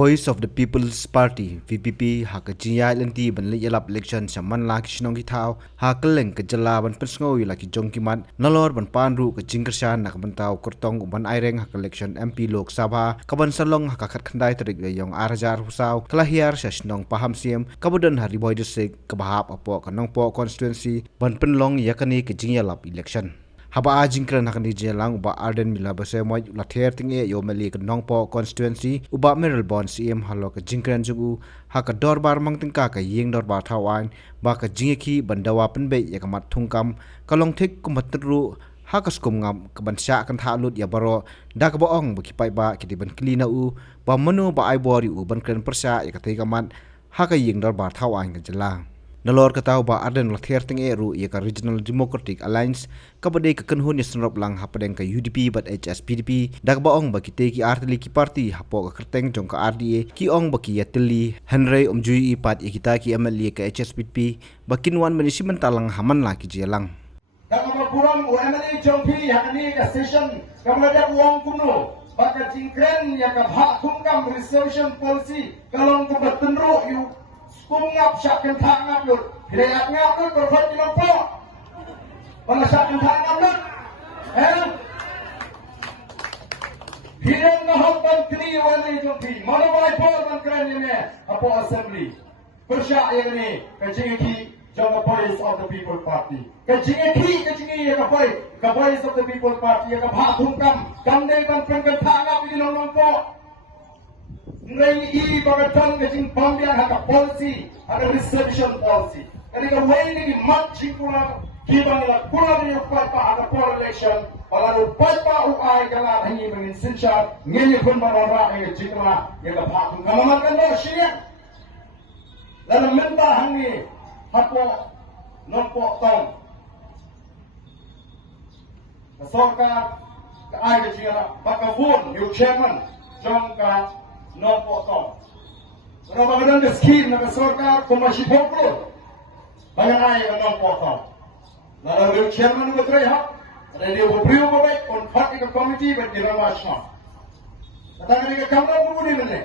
Voice of the People's Party VPP hak jiya lenti ban le yalap election saman la kisnong ki thau hak leng ke jala ban persngo ila ki jong ki mat nalor ban panru ke jingkersan nak ban tau kurtong ban aireng hak election MP Lok Sabha kaban salong hak khat khandai tarik le yong arjar husau kalahiar sasnong paham siem kabudan hari boy district kabahap apo kanong po constituency ban penlong yakani ke jiya lap election haba jingkran nak ni jelang uba arden mila base moi lather tinge yomeli nongpo constituency uba meral bon cm halo ka jingkran jugu haka dorbar mangtingka ka yeng dorbar thawan ba ka jingeki bandawa penbe yakamat thungkam kalong thik kumatru hakas kum ngam ka bansha kan thalut ya baro dak ba ong ba kipai ba kiti ban klina u ba manu ba ai bori u ban kren persa yakate kamat haka yeng dorbar thawan ka jelang Nalor katau ba arden lather ting eru ia ka Regional Democratic Alliance kabade ka kanhun yasnrop lang hapadeng ka UDP bat HSPDP dak ba ong ba kite ki artili ki party hapo ka kerteng jong ka RDA ki ong ba ki yatili Henry Omjui pat ikita ki MLA ka HSPDP bakinwan management talang haman la ki jelang dak ma kurang MLA jong pi hakani ka session kamada uang kuno baka jingkren ya ka bha thungkam resolution policy kalong ko batenro yu ngap syakin thang ngap lut hilayat ngap lut berfat di lompok pada syakin thang ngap lut hilang ngahompan kini wali jompi manawai porban keren ini apa assembly persyak yang ini kecingiki jangka voice of the people party kecingiki yang ka voice of the people party yang ka bhathungkam kamdei ban pengkan thang ngap di lompok Ngai i bagatang kecing pambian haka policy ada reception policy. Jadi kawai ni mat cingkula kibang la kula ni upai pa ada for election. Kalau upai pa uai kala hangi mengin sinsha ngeni pun barora ni cingkula yang kepatung. Kamu makan dah siapa? Lalu minta hangi hapo nompok tong. Kesorka ke ai kecingla bakabun new chairman jongka no potong. Kalau bagian dari skim nak sorka komasi popular, banyak ayat no potong. Lalu chairman itu terlihat, ada dia beriu baik, konflik ke komiti berdiramashma. Katakan dia kamera budi mana?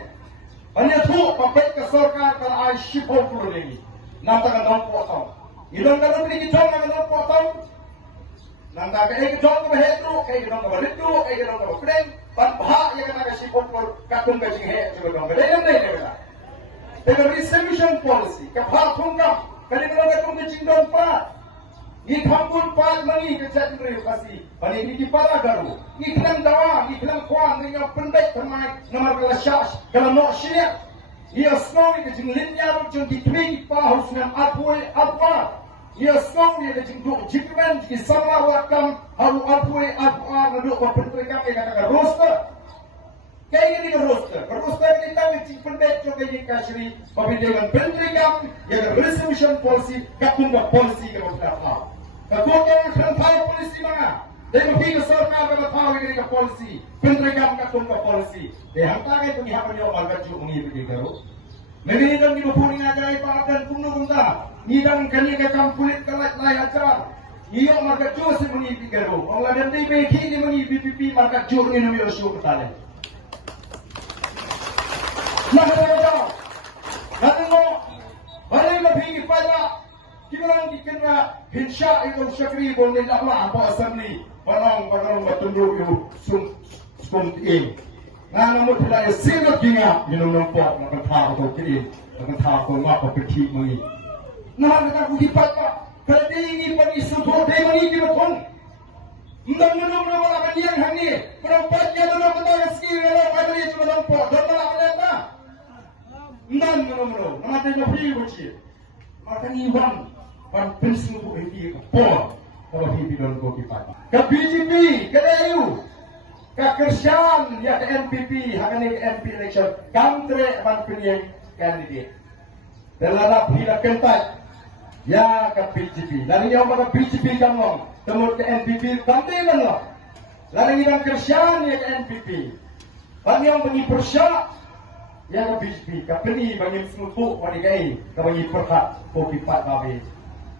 Banyak tu pakai ke sorka kalau ayat si popular ini, nampak no potong. Ilang kalau beri kita no potong, nampak ke kita berhetu, ke kita berhitu, ke kita berkeren. Banyak yang nak si popular katung kecing he sebelum berdaya ni bela. Dengan resolution policy, kepatung kam, kali kalau katung kecing dompa, ni kampun pat mangi kecak terima Bani ni di pada garu, ni kelang dawa, ni kelang kuang, ni yang pendek termaik nomor kelasas, kalau nak siap, ia snowy kecing linyar, jeng di twing pa harus dengan apa. Ia song dia kecing duk jikmen di sama wakam haru apui apa ngeduk berpenterikan yang katakan roster. Kayak ini roster kita kecing pendek juga yang kasih pembinaan penterikan yang resolution policy katung policy yang kita tahu. Ketua yang tahu policy mana? Dia mungkin sorka kalau tahu ini ke policy penterikan katung policy. Dia hantar itu ni apa dia marga juga mengirim itu. Mungkin itu kita punya ajaran pakai kuno kita. Nidang kali ke kulit kelat lai acar. Ia marka jur si meni pikero. Allah dan di beki ni meni BPP marka jur ni nami osyo ketale. Nak ada. Nanti mo balik lebih pada kita orang dikena hinsya itu syakri boleh Allah apa assembly. Barang bertunduk itu sum ini. Namun tidak silat gingap minum nampak nak tahu tu kiri nak tahu apa peti meni. Nah, kita budi pada kalau ini pada isu tu, dia ini kita pun, menang malah yang hani, penampaknya tu nak kita skill kalau pada dia cuma nampak, dah malah ada menang, mana dia nak pergi macam, maka ni ban pensiun tu ini kalau hidup dalam kopi pada. Ke BJP, ke DAU, ke Kerjaan, ya ke NPP, hanya ke MP election, kantre ban pilih kandidat. Dalam bila kentat. Ya ke BJP. Lalu yang pada BJP kamu temu ke NPP kanti mana? Lalu yang Kerjaan ya ke NPP. Lalu yang bagi persyak ya ke BJP. Kapeni bagi senutuk pada gay. Bagi perhat kopi pat babi.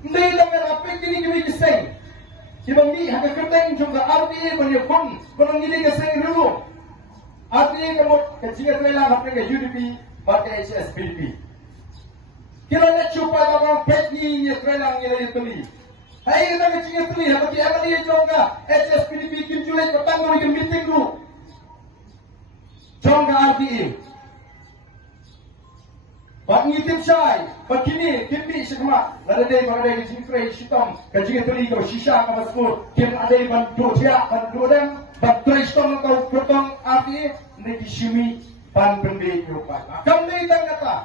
Ini dengan apa kini kini keseng. Si bagi hak kerteng juga RDA bagi pun bagi ini keseng dulu. Artinya kamu kecil kerelang apa ke UDP, pakai HSPDP. Kita nak cuba orang petni ni kerelang ni tuli. Hai kita kecil tuli, apa dia apa dia jonga HSPDP kim julai petang orang meeting tu. Jonga RTE. Bang ngitip syai, begini, kimpi semua. Ada yang kecil hitam, kecil tuli kau sisa kau masuk. Kim ada yang dua tiap, dua dem, bateri hitam kau potong RTE. Niki simi pan bendi rupa. Kami dah kata,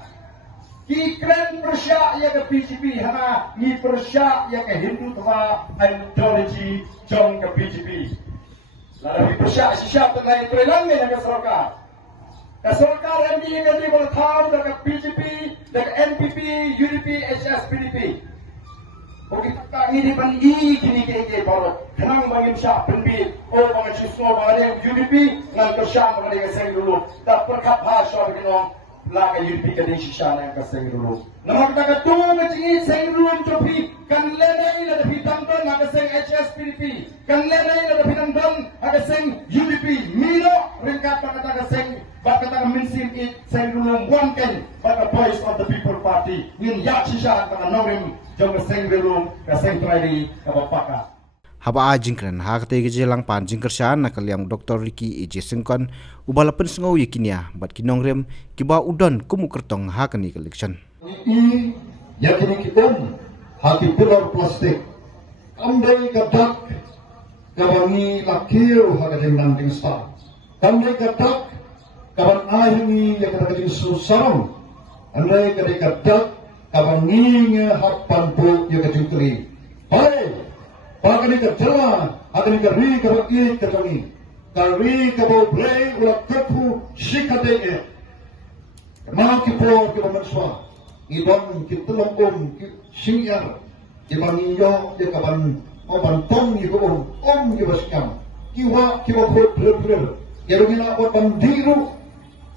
ki keren Persia ya ke PGP, hana ni Persia ya ke Hindu tua ideologi jom ke PGP. Lalu Persia siapa tengah terlang ni yang keserokar. Keserokar MD yang kedua boleh tahu dekat PGP, dekat NPP, UDP, HSPDP. Bagi tak ini pan kini ke baru. Kenang bagi Persia penbi, bagi Cisno bagi UDP, ngan Persia bagi keseng dulu. Tak perkat bahasa kita laga UDP ke Shisha yang keseng dulu. Nama kita ketu macam seng dulu trofi kan lenai ada hitam-hitam ada seng HSPDP, kan lenai ada hitam-hitam ada seng UDP. Milo ringkat kata seng bakata minsim it seng dulu buangkan baka voice of the people party. Nin ya Shisha kata nomim jom keseng dulu keseng terakhir kapaka. Haba ajingkran hakte gejelang pan jingkershan nakaliang Dr. Ricky Eje Sengkon ubalapan sengau yakinya bat kinongrem kiba udon kumukertong hakani election. Ini yakini kita hati pilar plastik kandai kadak kabangi lakir hakajeng nanting star kandai kadak kaban ahini yakadakajeng susam andai kadai kadak kabangi hapan bu yakajeng keri hai pakani kerjala akani keri kabagi kabangi kari kabau brei ulat kepu sikadei mau kipo kibanswa ibang kitulong siyar ibang iyo di kaban oban tong ibong ibaskam kiwa hot bril yerumina oban diru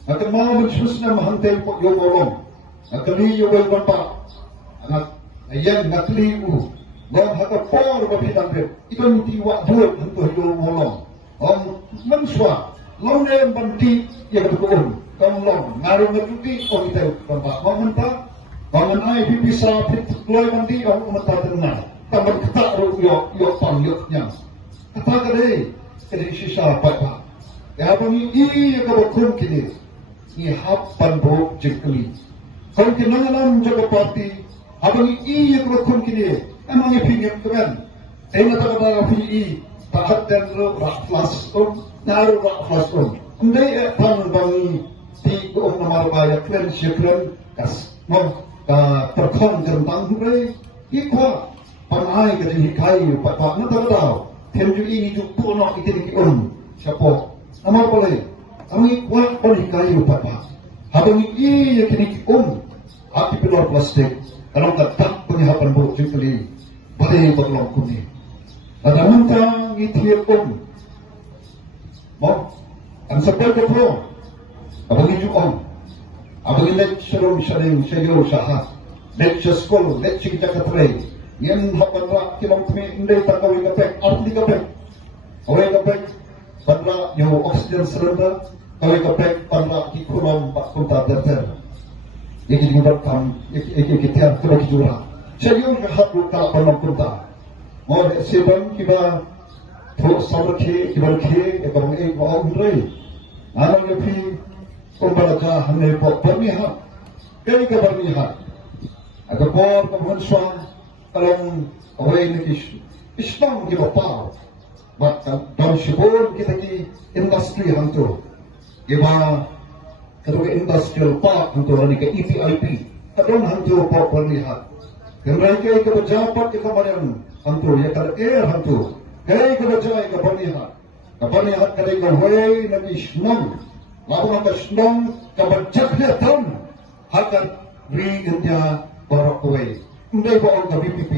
akan mau mensusna mahantay po yogolong akali yogol bapa anak ayan nakli gong haka por bapitan bril ibang tiwa buat untuk yogolong menswa lone banti yang berkumpul kamlong ngaruh ngetuti kau kita bapa mamenta Bangan ay pipisa pitloy mandi ang umatadana. Tamad kita ro yo pangyoknya. Kata kade sisa papa. Ya bani ini ka bakun kini. Ni hapan bo jekli. Kau kinangan jaga parti. Abang ini ka bakun kini. Emang ipingin keren. Tena ta kata PI tahat dan ro raflas naru raflas Andai pan bangi ti ko namar baya kren syekren kas. Mau terkon tentang hure ikwa panai ke di kai papa na tahu tenju ini jupu no itin ki siapa nama boleh kami ikwa oli kai papa habang ini ya kini ki api pelor plastik kalau tak penyihapan buruk jukuli boleh berlong kuni ada mentang itir mau an sampai ke pro abang ini abang ini serum sayo sahat lecture school lecture kita katray yan hapan ra kilong kami indai takawi kapek arti kapek away kapek panra yo oxygen cylinder kawai kapek panra ki kulong pak kunta terter iki gudar kam iki tiar kulo ki jura sayo hat lu kala panong kunta mo sebang kiba thok samrakhe kiba khe ekong e wa undrei anang yo phi kumbala ka hamne po permiha kai ka permiha ada por kemudian kalau away ni Islam kita tahu, dalam sebelum kita ki industri hantu, kita kalau industrial park hantu ni ke EPIP, kadang hantu apa perlihat, kerana kita pejabat kita macam hantu, ya kalau air hantu, kita pejabat kita perlihat kalau kita away ni Islam, lalu kita Islam kita jaga tahun, hakan ri India barak away. Hindi ba ang BPP?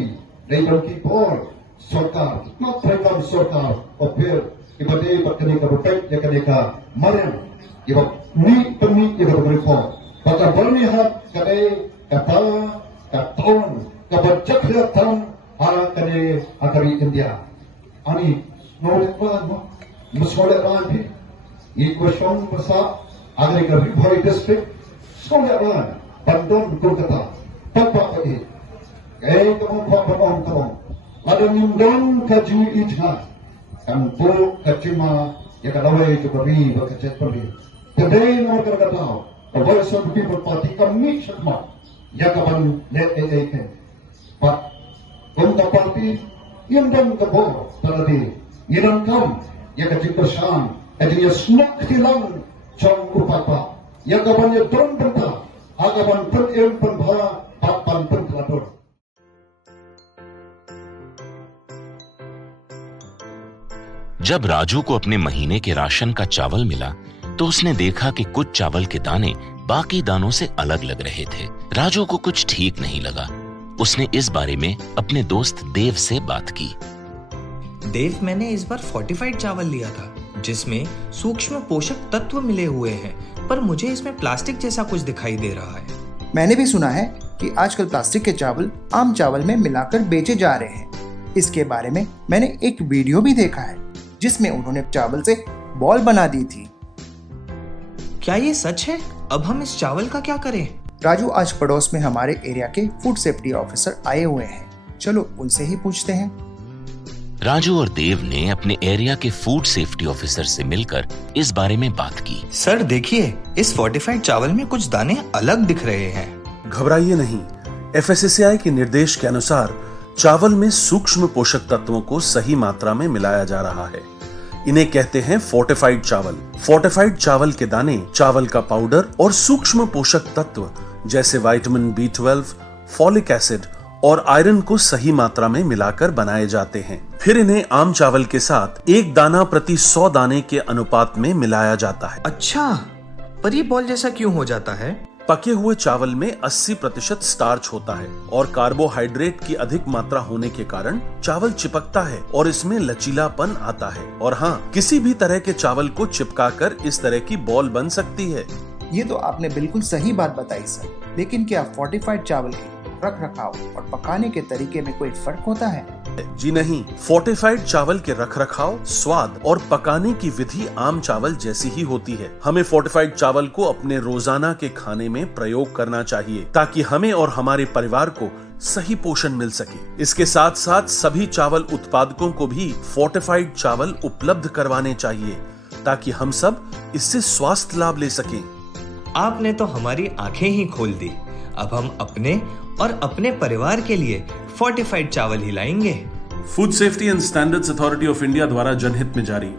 They don't keep all sarkar, not program sarkar of here. Iba day iba kani ka protect ya kani ka mariam. Iba ni pemi iba reform. Baka bernihat kani kata katon kabajak tan ala kani akari India. Ani no pa no musoleh ran pi. Equation Pasa, Agrika River District, Skolia Bandon, Kolkata, Pagpapagi, Gay Kamon Papamon Kamon, Madam Don Kaju Itha, and Po Kachima, Yakaway to Bari, Bakachetpari. Today, Morgatao, the voice of the people party, Kamich Shakma, Yakaban, let A. But from the party, yung dan kabo taladi nginang kam yakajipashan edi snok tilang chong upapa yakaban ye don banta agaban pun em pun bha papan pun klator. जब राजू को अपने महीने के राशन का चावल मिला तो उसने देखा कि कुछ चावल के दाने बाकी दानों से अलग लग रहे थे। राजू को कुछ ठीक नहीं लगा। उसने इस बारे में अपने दोस्त देव से बात की। देव, मैंने इस बार फोर्टिफाइड चावल लिया था जिसमें सूक्ष्म पोषक तत्व मिले हुए हैं, पर मुझे इसमें प्लास्टिक जैसा कुछ दिखाई दे रहा है। मैंने भी सुना है कि आजकल प्लास्टिक के चावल आम चावल में मिलाकर बेचे जा रहे हैं। इसके बारे में मैंने एक वीडियो भी देखा है जिसमें उन्होंने चावल से बॉल बना दी थी। क्या ये सच है? अब हम इस चावल का क्या करें? राजू, आज पड़ोस में हमारे एरिया के फूड सेफ्टी ऑफिसर आए हुए हैं, चलो उनसे ही पूछते हैं। राजू और देव ने अपने एरिया के फूड सेफ्टी ऑफिसर से मिलकर इस बारे में बात की। सर देखिए, इस फोर्टिफाइड चावल में कुछ दाने अलग दिख रहे हैं। घबराइए नहीं, FSSAI के निर्देश के अनुसार चावल में सूक्ष्म पोषक तत्वों को सही मात्रा में मिलाया जा रहा है। इन्हें कहते हैं फोर्टिफाइड चावल। फोर्टिफाइड चावल के दाने चावल का पाउडर और सूक्ष्म पोषक तत्व जैसे विटामिन B12, फॉलिक एसिड और आयरन को सही मात्रा में मिलाकर बनाए जाते हैं। फिर इन्हें आम चावल के साथ 1 दाना प्रति 100 दाने के अनुपात में मिलाया जाता है। अच्छा, पर ये बॉल जैसा क्यों हो जाता है? पके हुए चावल में 80% स्टार्च होता है और कार्बोहाइड्रेट की अधिक मात्रा होने के कारण चावल चिपकता है और इसमें लचीलापन आता है। और हाँ, किसी भी तरह के चावल को चिपकाकर इस तरह की बॉल बन सकती है। ये तो आपने बिल्कुल सही बात बताई सर, लेकिन क्या फोर्टिफाइड चावल के रख रखाव और पकाने के तरीके में कोई फर्क होता है? जी नहीं, फोर्टिफाइड चावल के रख रखाव, स्वाद और पकाने की विधि आम चावल जैसी ही होती है। हमें फोर्टिफाइड चावल को अपने रोजाना के खाने में प्रयोग करना चाहिए ताकि हमें और हमारे परिवार को सही पोषण मिल सके। इसके साथ साथ सभी चावल उत्पादकों को भी फोर्टिफाइड चावल उपलब्ध करवाने चाहिए ताकि हम सब इससे स्वास्थ्य लाभ ले सकें। आपने तो हमारी आंखें ही खोल दी। अब हम अपने और अपने परिवार के लिए फोर्टिफाइड चावल ही लाएंगे। Food safety and standards authority of India द्वारा जनहित में जारी।